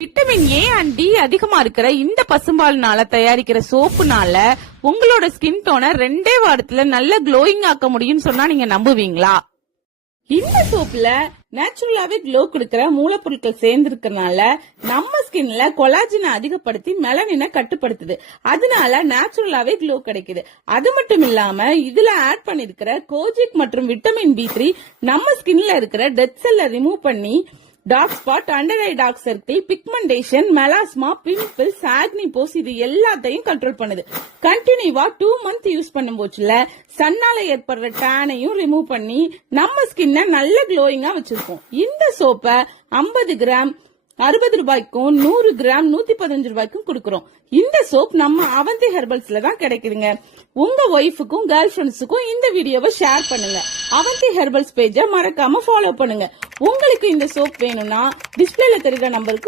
Vitamin A and D அதிகமா இருக்கிற இந்த பசும்பால்னால தயாரிக்கிற சோப்புனால உங்களோட ஸ்கின் டோனை 2 வாரத்துல நல்ல க்ளோயிங் ஆக்க முடியும்னு சொன்னா நீங்க நம்புவீங்களா? இந்த சோப்ல நேச்சுரலாவே க்ளோ கொடுக்கிற மூலப்பொருட்கள் சேர்ந்திருக்கனால நம்ம ஸ்கின்ல கொலாஜனை அதிகப்படுத்தி மெலனினை கட்டுப்படுத்துது. அதனால நேச்சுரலாவே க்ளோ கிடைக்குது. அது மட்டும் இல்லாம இதுல ஆட் பண்ணிருக்கிற கோஜிக் மற்றும் விட்டமின் B3 நம்ம ஸ்கின்ல இருக்கிற டெட் செல்லை ரிமூவ் பண்ணி dark spot, under eye dark circle, pigmentation, melasma, pimples, acne போஸ் இது எல்லாத்தையும் கண்ட்ரோல் பண்ணுது. கண்டினியூவா 2 மந்த் யூஸ் பண்ணும் போச்சுல சன்னால ஏற்படுற டேனையும் ரிமூவ் பண்ணி நம்ம ஸ்கின்ன நல்ல க்ளோயிங்கா வச்சிருக்கோம். இந்த சோப்பை 50 கிராம் 60 ரூபாய்க்கும் 100 கிராம் 115 ரூபாய்க்கும் கொடுக்கறோம். இந்த சோப் நம்ம அவந்தி ஹெர்பல்ஸ்ல தான் கிடைக்குதுங்க. உங்க ஒய்ஃபுக்கும் கேர்ள் ஃபிரெண்ட்ஸுக்கும் இந்த வீடியோவை ஷேர் பண்ணுங்க. அவந்தி ஹெர்பல்ஸ் பேஜை மறக்காம ஃபாலோ பண்ணுங்க. உங்களுக்கு இந்த சோப் வேணும்னா டிஸ்பிளேல தெரியுற நம்பருக்கு